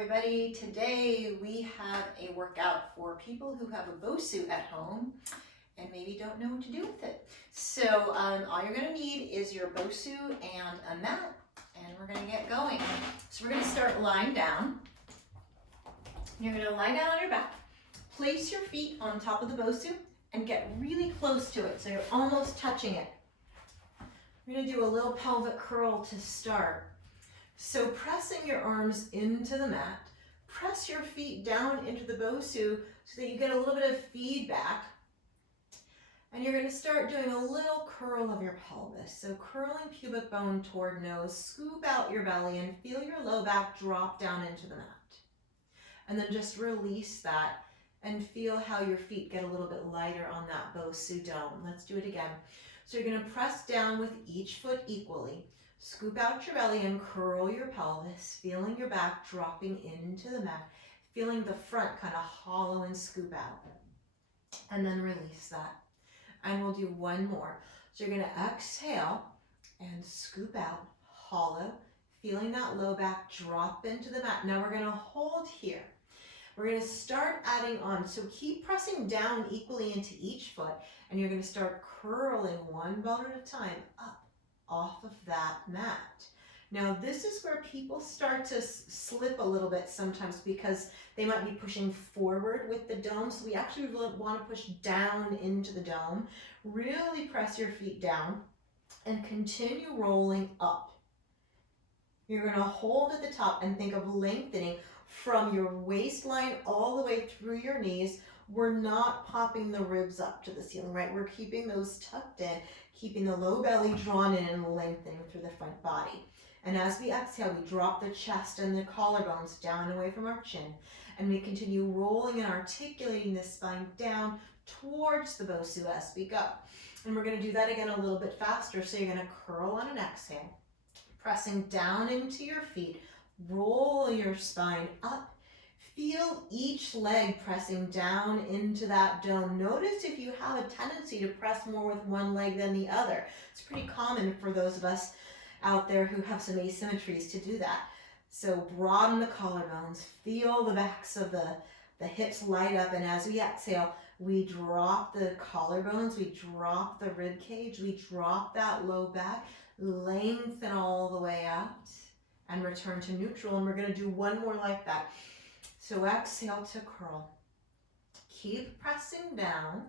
everybody. Today we have a workout for people who have a BOSU at home and maybe don't know what to do with it. So all you're going to need is your BOSU and a mat, and we're going to get going. So we're going to start lying down. You're going to lie down on your back. Place your feet on top of the BOSU and get really close to it so you're almost touching it. We're going to do a little pelvic curl to start. So pressing your arms into the mat, press your feet down into the BOSU so that you get a little bit of feedback. And you're going to start doing a little curl of your pelvis. So curling pubic bone toward nose, scoop out your belly and feel your low back drop down into the mat. And then just release that and feel how your feet get a little bit lighter on that BOSU dome. Let's do it again. So you're going to press down with each foot equally. Scoop out your belly and curl your pelvis, feeling your back dropping into the mat, feeling the front kind of hollow and scoop out. And then release that. And we'll do one more. So you're going to exhale and scoop out, hollow, feeling that low back drop into the mat. Now we're going to hold here. We're going to start adding on. So keep pressing down equally into each foot, and you're going to start curling one bone at a time up off of that mat. Now this is where people start to slip a little bit sometimes because they might be pushing forward with the dome. So we actually want to push down into the dome. Really press your feet down and continue rolling up. You're going to hold at the top and think of lengthening from your waistline all the way through your knees. We're not popping the ribs up to the ceiling, right? We're keeping those tucked in, keeping the low belly drawn in and lengthening through the front body. And as we exhale, we drop the chest and the collarbones down away from our chin. And we continue rolling and articulating the spine down towards the BOSU as we go. And we're going to do that again a little bit faster. So you're going to curl on an exhale, pressing down into your feet, roll your spine up. Feel each leg pressing down into that dome. Notice if you have a tendency to press more with one leg than the other. It's pretty common for those of us out there who have some asymmetries to do that. So broaden the collarbones. Feel the backs of the hips light up. And as we exhale, we drop the collarbones. We drop the rib cage. We drop that low back. Lengthen all the way out and return to neutral. And we're going to do one more like that. So exhale to curl. Keep pressing down.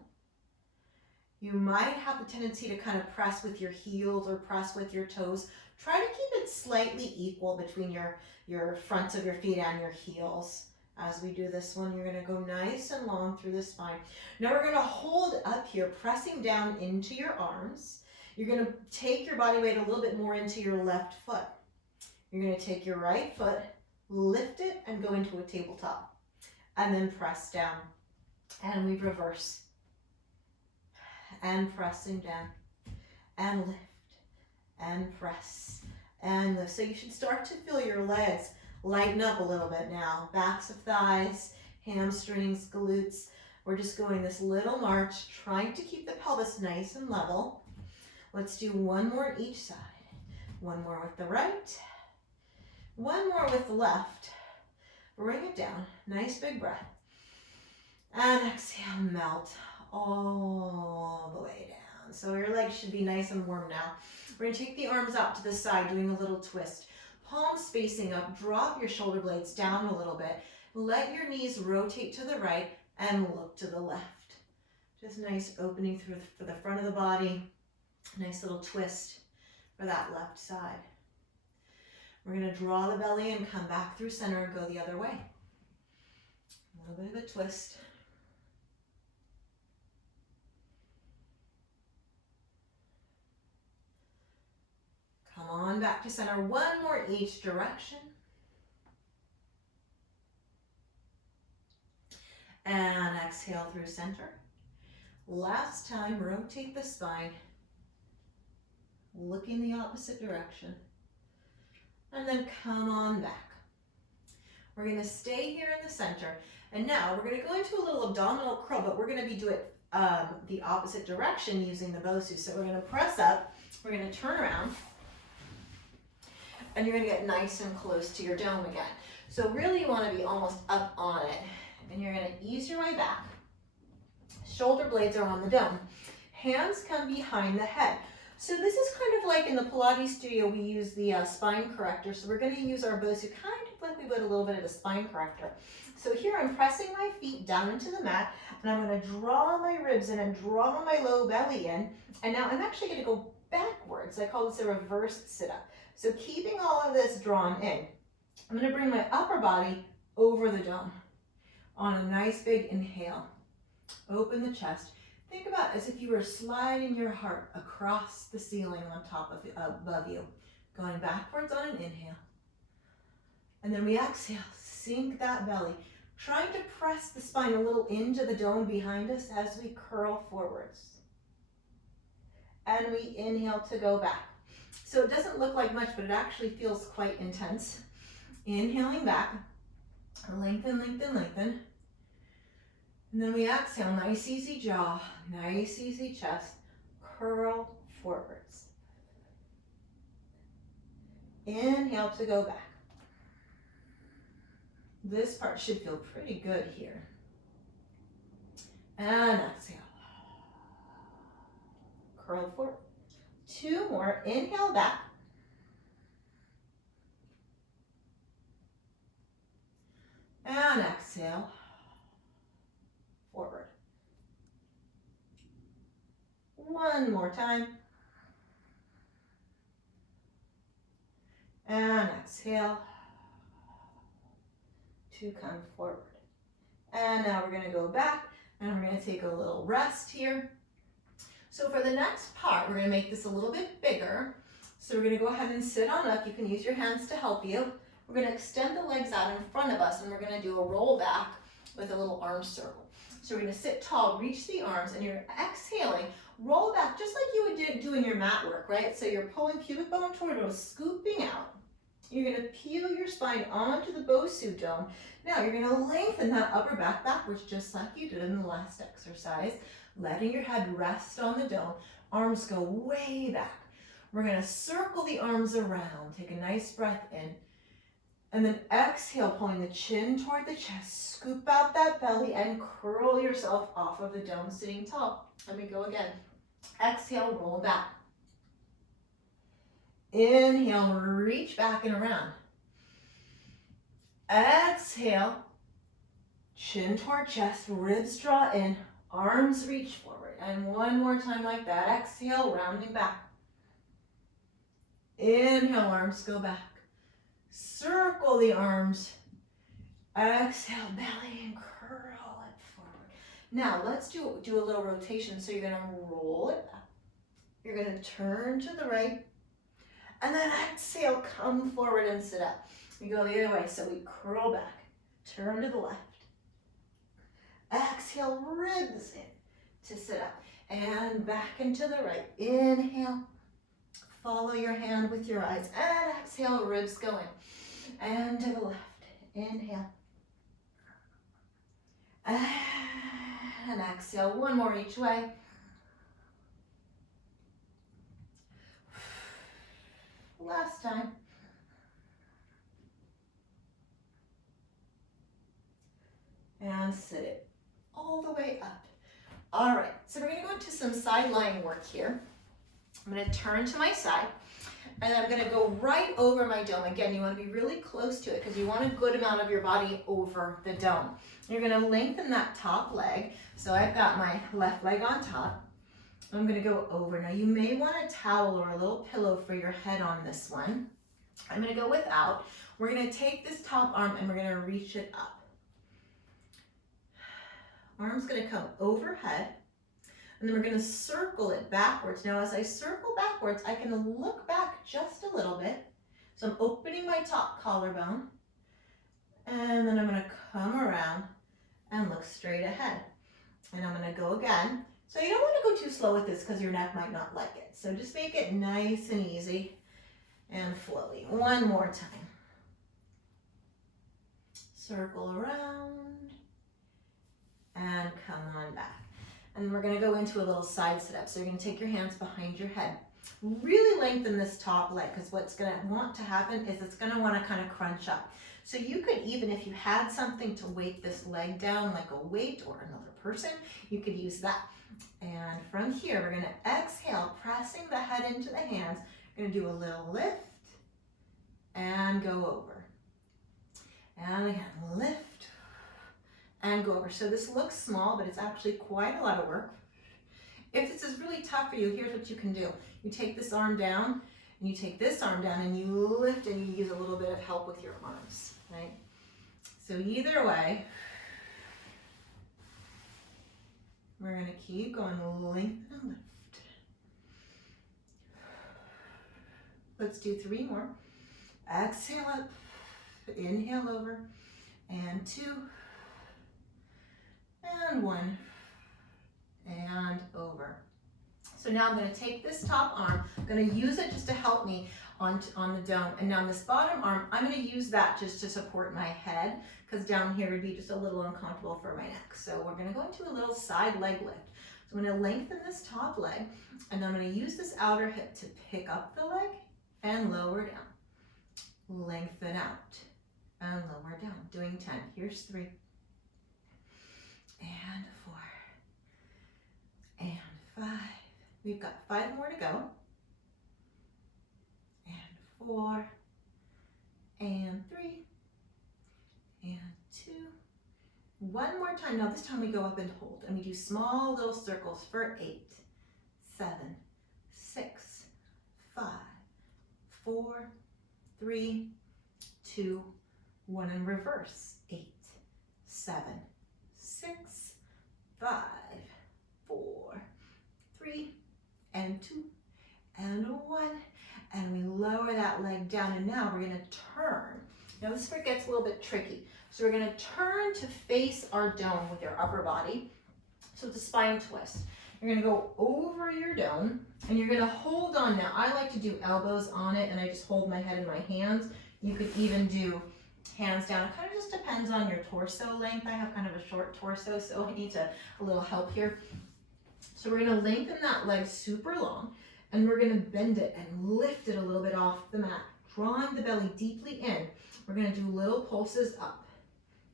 You might have the tendency to kind of press with your heels or press with your toes. Try to keep it slightly equal between your fronts of your feet and your heels. As we do this one, you're going to go nice and long through the spine. Now we're going to hold up here, pressing down into your arms. You're going to take your body weight a little bit more into your left foot. You're going to take your right foot, lift it and go into a tabletop, and then press down, and we reverse, and pressing down, and lift, and press, and lift. So you should start to feel your legs lighten up a little bit now. Backs of thighs, hamstrings, glutes. We're just going this little march, trying to keep the pelvis nice and level. Let's do one more each side. One more with the right. One more with the left. Bring it down. Nice big breath. And exhale, melt all the way down. So your legs should be nice and warm now. We're going to take the arms out to the side, doing a little twist. Palms facing up. Drop your shoulder blades down a little bit. Let your knees rotate to the right and look to the left. Just nice opening through for the front of the body. Nice little twist for that left side. We're going to draw the belly and come back through center and go the other way. A little bit of a twist. Come on back to center. One more each direction. And exhale through center. Last time, rotate the spine. Looking the opposite direction. And then come on back. We're going to stay here in the center. And now we're going to go into a little abdominal curl, but we're going to be doing the opposite direction using the BOSU. So we're going to press up. We're going to turn around. and you're gonna get nice and close to your dome again. So really you wanna be almost up on it, and you're gonna ease your way back. Shoulder blades are on the dome. Hands come behind the head. So this is kind of like in the Pilates studio, we use the spine corrector. So we're gonna use our BOSU kind of like we would a little bit of a spine corrector. So here I'm pressing my feet down into the mat, and I'm gonna draw my ribs in and draw my low belly in. And now I'm actually gonna go backwards. I call this a reversed sit-up. So keeping all of this drawn in, I'm gonna bring my upper body over the dome. On a nice big inhale, open the chest. Think about it as if you were sliding your heart across the ceiling on top of above you, going backwards on an inhale. And then we exhale, sink that belly, trying to press the spine a little into the dome behind us as we curl forwards. And we inhale to go back. So it doesn't look like much, but it actually feels quite intense. Inhaling back, lengthen, lengthen, lengthen. And then we exhale, nice easy jaw, nice easy chest, curl forwards. Inhale to go back. This part should feel pretty good here. And exhale. Curl forward. 2 more, inhale back. And exhale. Forward. 1 more time. And exhale to come forward. And now we're going to go back, and we're going to take a little rest here. So for the next part, we're going to make this a little bit bigger. So we're going to go ahead and sit on up. You can use your hands to help you. We're going to extend the legs out in front of us, and we're going to do a roll back with a little arm circle. So we're going to sit tall, reach the arms, and you're exhaling, roll back just like you would do in your mat work, right? So you're pulling pubic bone toward us, scooping out. You're going to peel your spine onto the BOSU dome. Now you're going to lengthen that upper back backwards just like you did in the last exercise, letting your head rest on the dome. Arms go way back. We're going to circle the arms around. Take a nice breath in. And then exhale, pulling the chin toward the chest. Scoop out that belly and curl yourself off of the dome, sitting tall. Let me go again. Exhale, roll back. Inhale, reach back and around. Exhale, chin toward chest, ribs draw in, arms reach forward. And 1 more time like that. Exhale, rounding back. Inhale, arms go back. Circle the arms. Exhale, belly, and curl it forward. Now let's do a little rotation. So you're going to roll it back. You're going to turn to the right. And then exhale, come forward and sit up. We go the other way. So we curl back, turn to the left. Exhale, ribs in to sit up. And back into the right. Inhale. Follow your hand with your eyes. And exhale, ribs go in. And to the left. Inhale. And exhale. 1 more each way. Last time. And sit it all the way up. All right, so we're going to go into some side lying work here. I'm going to turn to my side, and I'm going to go right over my dome. Again, you want to be really close to it because you want a good amount of your body over the dome. You're going to lengthen that top leg. So I've got my left leg on top. I'm going to go over. Now you may want a towel or a little pillow for your head on this one. I'm going to go without. We're going to take this top arm and we're going to reach it up. Arm's going to come overhead, and then we're going to circle it backwards. Now as I circle backwards, I can look back just a little bit. So I'm opening my top collarbone, and then I'm going to come around and look straight ahead. And I'm going to go again. So you don't want to go too slow with this because your neck might not like it. So just make it nice and easy and flowy. 1 more time. Circle around and come on back. And we're going to go into a little side sit-up. So you're going to take your hands behind your head. Really lengthen this top leg, because what's going to want to happen is it's going to want to kind of crunch up. So you could, even if you had something to weight this leg down, like a weight or another person, you could use that. And from here, we're going to exhale, pressing the head into the hands. We're going to do a little lift and go over. And again, lift and go over. So this looks small, but it's actually quite a lot of work. If this is really tough for you, here's what you can do. You take this arm down, and you take this arm down, and you lift, and you use a little bit of help with your arms, right? So either way, we're going to keep going, lengthen and lift. Let's do 3 more. Exhale up, inhale over, and 2, and 1, and over. So now I'm going to take this top arm, I'm going to use it just to help me on the dome, and now this bottom arm, I'm going to use that just to support my head, because down here would be just a little uncomfortable for my neck. So we're going to go into a little side leg lift. So I'm going to lengthen this top leg, and I'm going to use this outer hip to pick up the leg and lower down. Lengthen out and lower down. Doing 10. Here's 3, and 4, and 5. We've got 5 more to go. And 4, and 3, and 2. One more time. Now this time we go up and hold, and we do small little circles for 8, 7, 6, 5, 4, 3, 2, 1, and reverse. 8, 7, 6, 5, 4, 3, and 2, and 1, and we lower that leg down, and now we're going to turn. Now this part gets a little bit tricky. So we're going to turn to face our dome with your upper body. So it's a spine twist. You're going to go over your dome, and you're going to hold on. Now I like to do elbows on it, and I just hold my head in my hands. You could even do hands down. It kind of just depends on your torso length. I have kind of a short torso, so I need a little help here. So we're going to lengthen that leg super long, and we're going to bend it and lift it a little bit off the mat, drawing the belly deeply in. We're going to do little pulses up,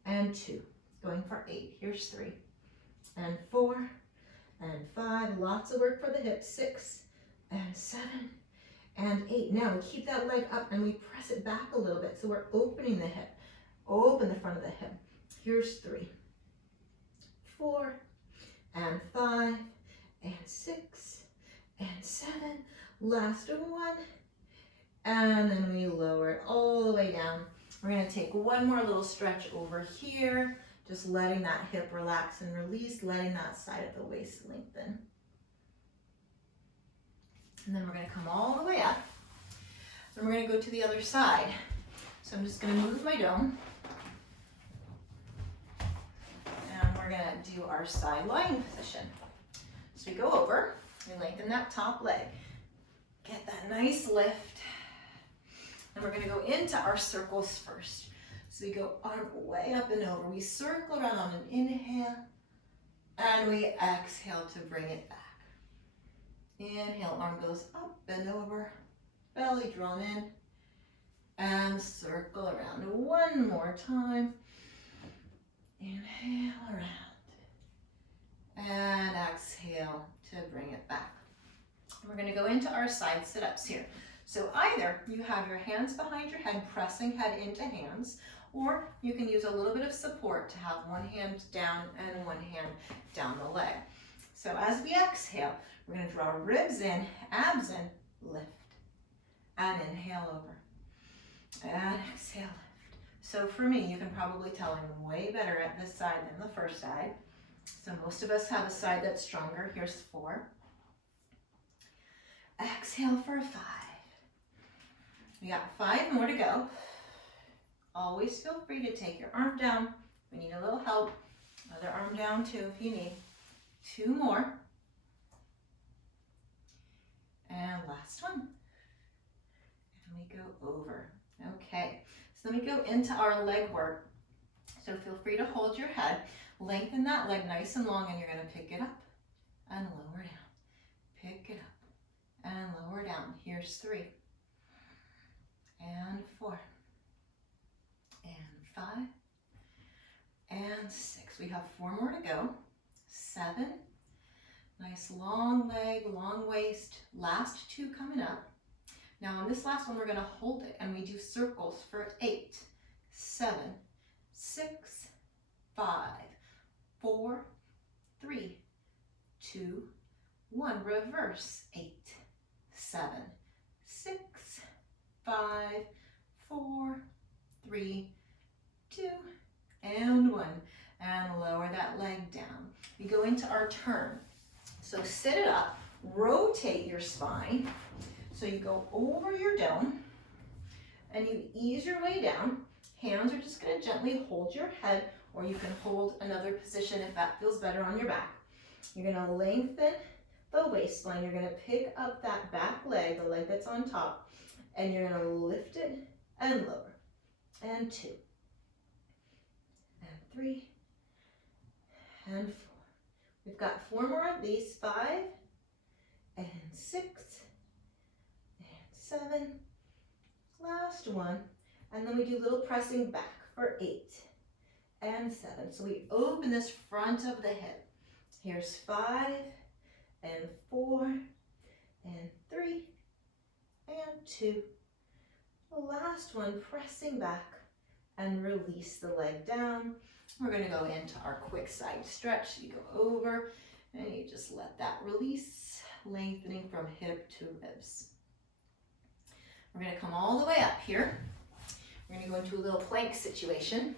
and 2, going for 8. Here's 3, and 4, and 5. Lots of work for the hips. 6, and 7, and 8. Now we keep that leg up, and we press it back a little bit. So we're opening the hip, open the front of the hip. Here's 3, 4, and 5, and 6, and 7. Last 1, and then we lower it all the way down. We're going to take one more little stretch over here, just letting that hip relax and release, letting that side of the waist lengthen. And then we're going to come all the way up, and we're going to go to the other side. So I'm just going to move my dome, and we're going to do our side lying position. So we go over, we lengthen that top leg, get that nice lift. And we're going to go into our circles first. So we go arm way up and over. We circle around on an inhale, and we exhale to bring it back. Inhale, arm goes up and over, belly drawn in, and circle around. One more time. Inhale around, and exhale to bring it back. And we're going to go into our side sit-ups here. So either you have your hands behind your head, pressing head into hands, or you can use a little bit of support to have one hand down and one hand down the leg. So as we exhale, we're going to draw ribs in, abs in, lift, and inhale over, and exhale, lift. So for me, you can probably tell I'm way better at this side than the first side. So most of us have a side that's stronger. Here's 4. Exhale for 5. We got 5 more to go. Always feel free to take your arm down. We need a little help. Other arm down too if you need. 2 more. And last one. And we go over. Okay, so let me go into our leg work. So feel free to hold your head. Lengthen that leg nice and long, and you're going to pick it up and lower down. Pick it up and lower down. Here's 3 and 4 and 5 and 6. We have 4 more to go. 7. Nice long leg, long waist. Last 2 coming up. Now on this last one, we're going to hold it and we do circles for 8, 7, 6, 5, 4, 3, 2, 1. Reverse. 8, 7, 6, 5, 4, 3, 2, and 1. And lower that leg down. We go into our turn. So sit it up, rotate your spine. So you go over your dome and you ease your way down. Hands are just going to gently hold your head, or you can hold another position if that feels better on your back. You're going to lengthen the waistline. You're going to pick up that back leg, the leg that's on top, and you're going to lift it and lower. And 2 and 3 and 4. We've got 4 more of these. 5 and 6 and 7. Last one. And then we do little pressing back for 8 and 7. So we open this front of the hip. Here's 5 and 4 and 3 and 2. The last one, pressing back and release the leg down. We're going to go into our quick side stretch. You go over and you just let that release, lengthening from hip to ribs. We're going to come all the way up here. We're going to go into a little plank situation.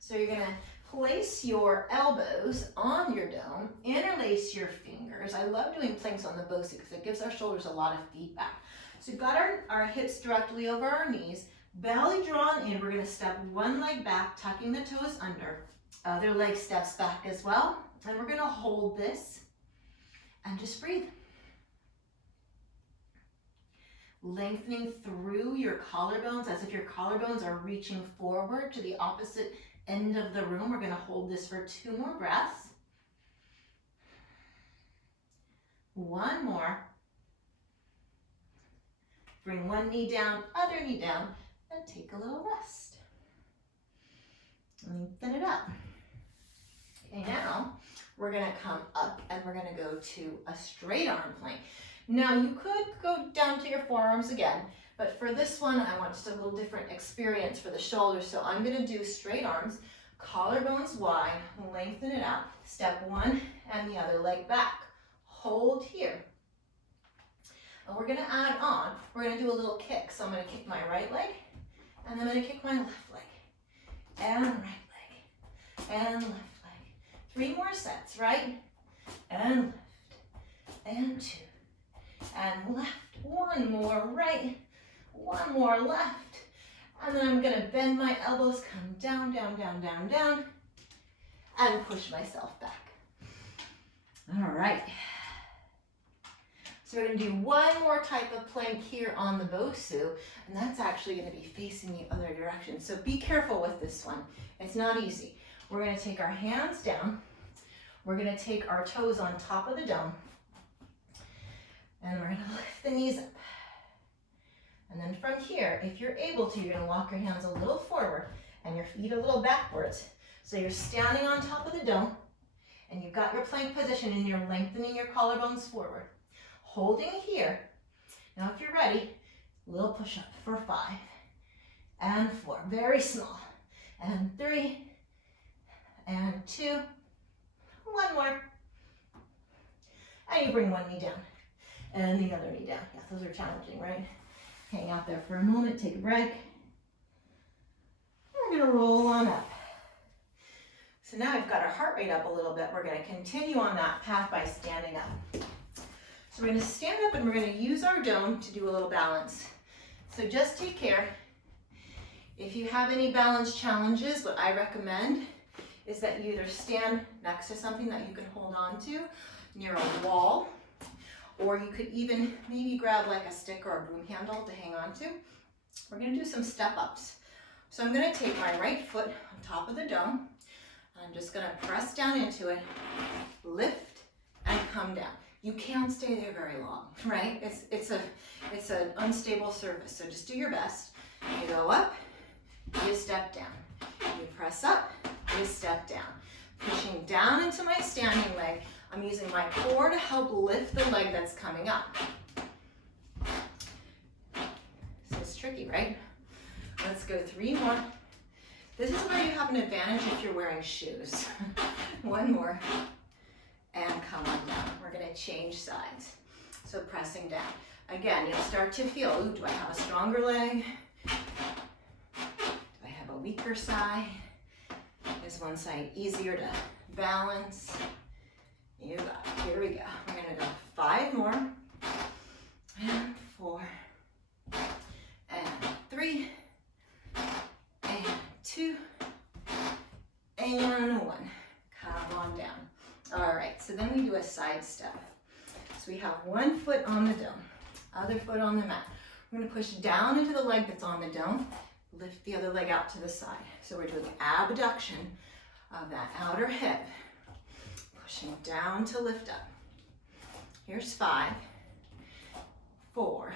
So you're going to place your elbows on your dome, interlace your fingers. I love doing planks on the BOSU because it gives our shoulders a lot of feedback. So we've got our hips directly over our knees, belly drawn in. We're going to step one leg back, tucking the toes under. Other leg steps back as well. And we're going to hold this and just breathe. Lengthening through your collarbones as if your collarbones are reaching forward to the opposite end of the room. We're going to hold this for 2 more breaths. 1 more. Bring one knee down, other knee down, and take a little rest. Lengthen it up. Okay, now we're going to come up and we're going to go to a straight arm plank. Now you could go down to your forearms again, but for this one, I want just a little different experience for the shoulders. So I'm going to do straight arms, collarbones wide, lengthen it out. Step one and the other leg back. Hold here. And we're going to add on, we're going to do a little kick. So I'm going to kick my right leg, and then I'm going to kick my left leg, and right leg, and left leg. 3 more sets, right, and left, and 2, and left. 1 more right, 1 more left. And then I'm going to bend my elbows, come down, down, down, down, down, and push myself back. All right. So we're going to do 1 more type of plank here on the BOSU, and that's actually going to be facing the other direction. So be careful with this one. It's not easy. We're going to take our hands down. We're going to take our toes on top of the dome, and we're going to lift the knees up. And then from here, if you're able to, you're going to walk your hands a little forward and your feet a little backwards. So you're standing on top of the dome, and you've got your plank position, and you're lengthening your collarbones forward. Holding here. Now if you're ready, a little push up for 5 and 4, very small, and 3 and 2, 1 more, and you bring one knee down and the other knee down. Yeah, those are challenging, right? Hang out there for a moment, take a break. We're gonna roll on up. So now we've got our heart rate up a little bit. We're gonna continue on that path by standing up. So we're going to stand up and we're going to use our dome to do a little balance. So just take care. If you have any balance challenges, what I recommend is that you either stand next to something that you can hold on to near a wall, or you could even maybe grab like a stick or a broom handle to hang on to. We're going to do some step ups. So I'm going to take my right foot on top of the dome, and I'm just going to press down into it, lift, and come down. you can't stay there very long, right? It's an unstable surface, so just do your best. You go up, you step down. You press up, you step down. Pushing down into my standing leg. I'm using my core to help lift the leg that's coming up. So it's tricky, right? Let's go 3 more. This is where you have an advantage if you're wearing shoes. 1 more. And come on down. We're going to change sides. So pressing down. Again, you'll start to feel, ooh, do I have a stronger leg? Do I have a weaker side? Is one side easier to balance? You got it. Here we go. We're going to go 5 more. And 4. And 3. And 2. And 1. Come on down. All right, so then we do a side step. So we have 1 foot on the dome, other foot on the mat. We're going to push down into the leg that's on the dome, lift the other leg out to the side. So we're doing abduction of that outer hip, pushing down to lift up. Here's 5, 4,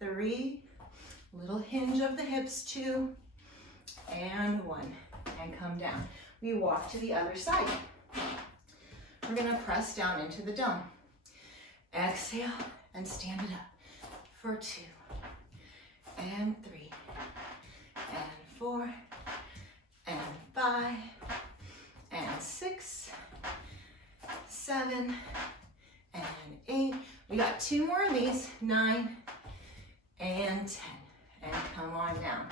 3, little hinge of the hips, 2, and 1, and come down. We walk to the other side. We're going to press down into the dome. Exhale and stand it up for 2, and 3, and 4, and 5, and 6, 7, and 8. We got 2 more of these, 9, and 10, and come on down.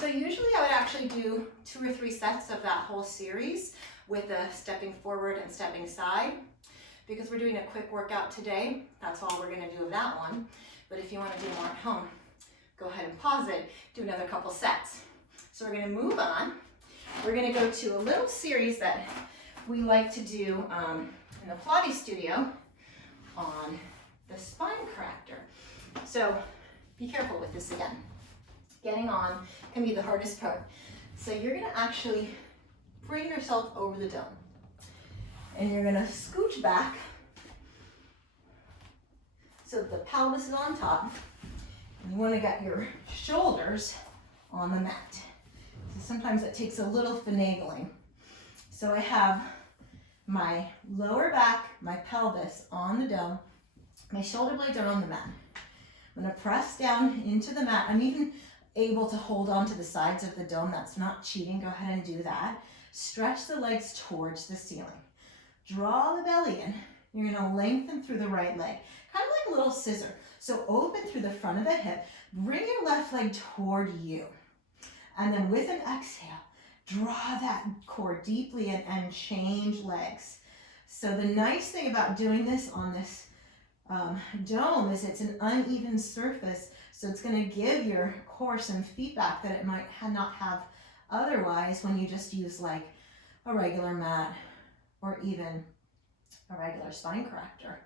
So usually I would actually do 2 or 3 sets of that whole series with a stepping forward and stepping side. Because we're doing a quick workout today, that's all we're gonna do of that one. But if you wanna do more at home, go ahead and pause it, do another couple sets. So we're gonna move on. We're gonna go to a little series that we like to do in the Pilates studio on the spine corrector. So be careful with this again. Getting on can be the hardest part. So you're gonna actually bring yourself over the dome. And you're gonna scooch back so that the pelvis is on top. And you wanna get your shoulders on the mat. So sometimes it takes a little finagling. So I have my lower back, my pelvis on the dome. My shoulder blades are on the mat. I'm gonna press down into the mat. I'm even able to hold on to the sides of the dome. That's not cheating, go ahead and do that. Stretch the legs towards the ceiling. Draw the belly in. You're gonna lengthen through the right leg, kind of like a little scissor. So open through the front of the hip, bring your left leg toward you. And then with an exhale, draw that core deeply in and change legs. So the nice thing about doing this on this dome is it's an uneven surface, so it's gonna give your core some feedback that it might not have otherwise when you just use like a regular mat or even a regular spine corrector.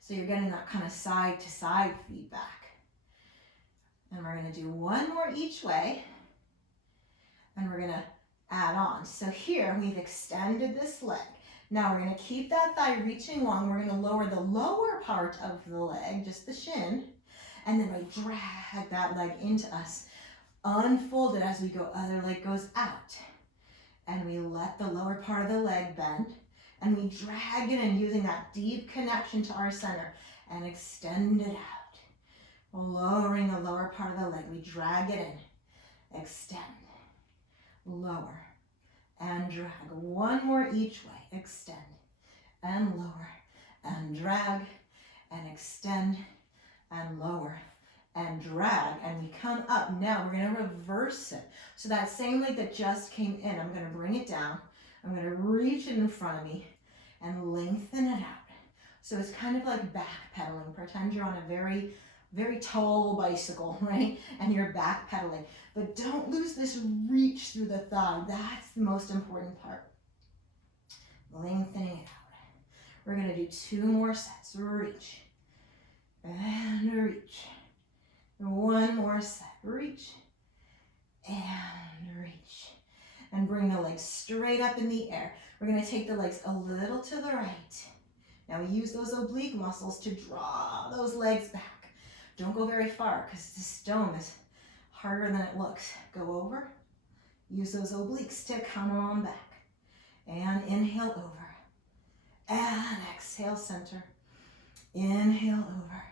So you're getting that kind of side to side feedback. And we're gonna do 1 more each way, and we're gonna add on. So here we've extended this leg. Now we're gonna keep that thigh reaching long. We're gonna lower the lower part of the leg, just the shin, and then we drag that leg into us. Unfold it as we go, other leg goes out. And we let the lower part of the leg bend, and we drag it in using that deep connection to our center and extend it out. Lowering the lower part of the leg, we drag it in, extend, lower, and drag. 1 more each way, extend, and lower, and drag, and extend, and lower, and drag, and we come up. Now we're gonna reverse it. So that same leg that just came in, I'm gonna bring it down, I'm gonna reach it in front of me and lengthen it out. So it's kind of like backpedaling. Pretend you're on a very, very tall bicycle, right? And you're backpedaling. But don't lose this reach through the thigh. That's the most important part. Lengthening it out. We're gonna do 2 more sets. Reach, and reach. 1 more set, reach, and reach. And bring the legs straight up in the air. We're gonna take the legs a little to the right, Now we use those oblique muscles to draw those legs back. Don't go very far because this dome is harder than it looks. Go over. Use those obliques to come on back. And inhale over. And exhale, center. Inhale over.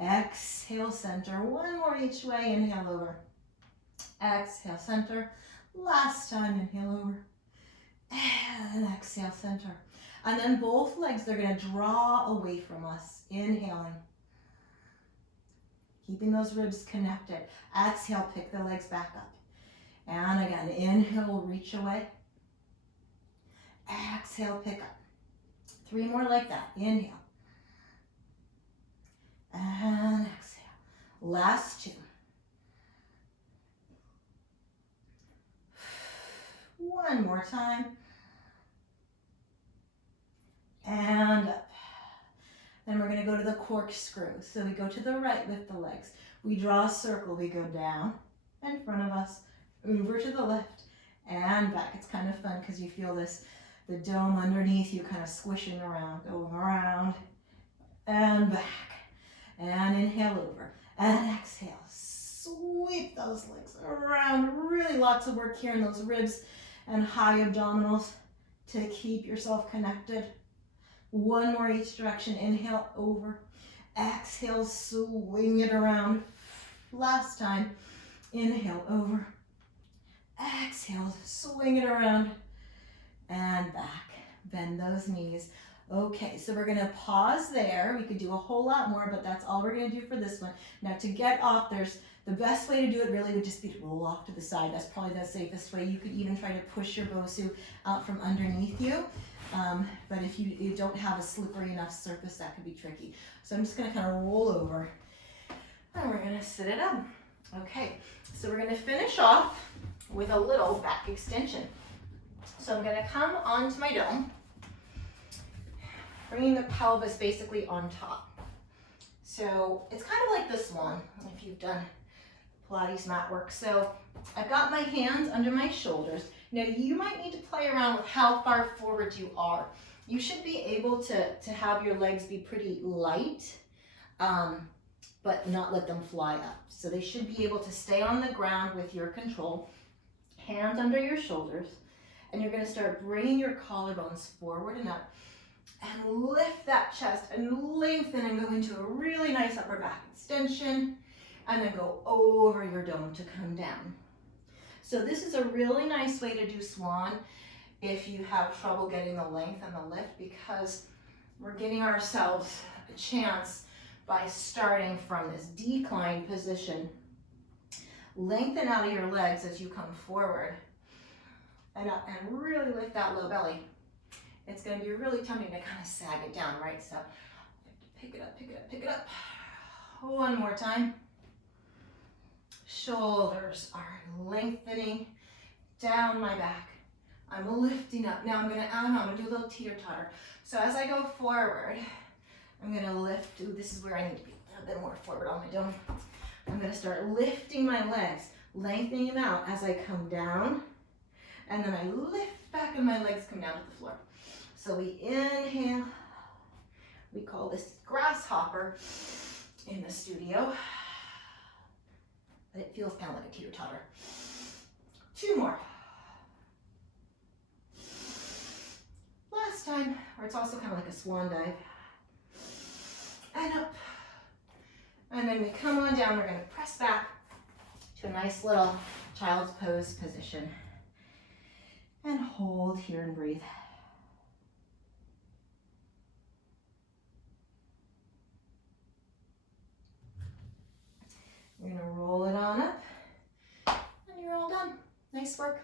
Exhale, center. One more each way. Inhale over. Exhale, center. Last time, inhale over. And exhale, center. And then both legs, they're going to draw away from us. Inhaling. Keeping those ribs connected. Exhale, pick the legs back up. And again, inhale, reach away. Exhale, pick up. 3 more like that. Inhale. And exhale. Last 2. One more time. And up. Then we're going to go to the corkscrew. So we go to the right with the legs. We draw a circle. We go down in front of us, over to the left, and back. It's kind of fun because you feel this, the dome underneath you kind of squishing around, going around and back. And inhale over and exhale. Sweep those legs around. Really lots of work here in those ribs and high abdominals to keep yourself connected. One more each direction. Inhale over. Exhale, swing it around. Last time. Inhale over. Exhale, swing it around. And back. Bend those knees. Okay, so we're going to pause there. We could do a whole lot more, but that's all we're going to do for this one. Now to get off, the best way to do it really would just be to roll off to the side. That's probably the safest way. You could even try to push your BOSU out from underneath you. But if you don't have a slippery enough surface, that could be tricky. So I'm just going to kind of roll over and we're going to sit it up. Okay, so we're going to finish off with a little back extension. So I'm going to come onto my dome, bringing the pelvis basically on top. So it's kind of like this one, if you've done Pilates mat work. So I've got my hands under my shoulders. Now you might need to play around with how far forward you are. You should be able to have your legs be pretty light, but not let them fly up. So they should be able to stay on the ground with your control. Hands under your shoulders. And you're going to start bringing your collarbones forward and up. And lift that chest and lengthen and go into a really nice upper back extension. And then go over your dome to come down. So this is a really nice way to do swan if you have trouble getting the length and the lift, because we're giving ourselves a chance by starting from this decline position. Lengthen out of your legs as you come forward and up, and really lift that low belly. It's going to be really tempting to kind of sag it down, right? So pick it up, pick it up, pick it up. One more time. Shoulders are lengthening down my back. I'm lifting up. Now I'm going to do a little teeter-totter. So as I go forward, I'm going to lift. Ooh, this is where I need to be a little bit more forward on my dome. I'm going to start lifting my legs, lengthening them out as I come down. And then I lift back and my legs come down to the floor. So we inhale. We call this grasshopper in the studio. But it feels kind of like a teeter-totter. 2 more. Last time, or it's also kind of like a swan dive. And up. And then we come on down. We're going to press back to a nice little child's pose position. And hold here and breathe. We're going to roll it on up. And you're all done. Nice work.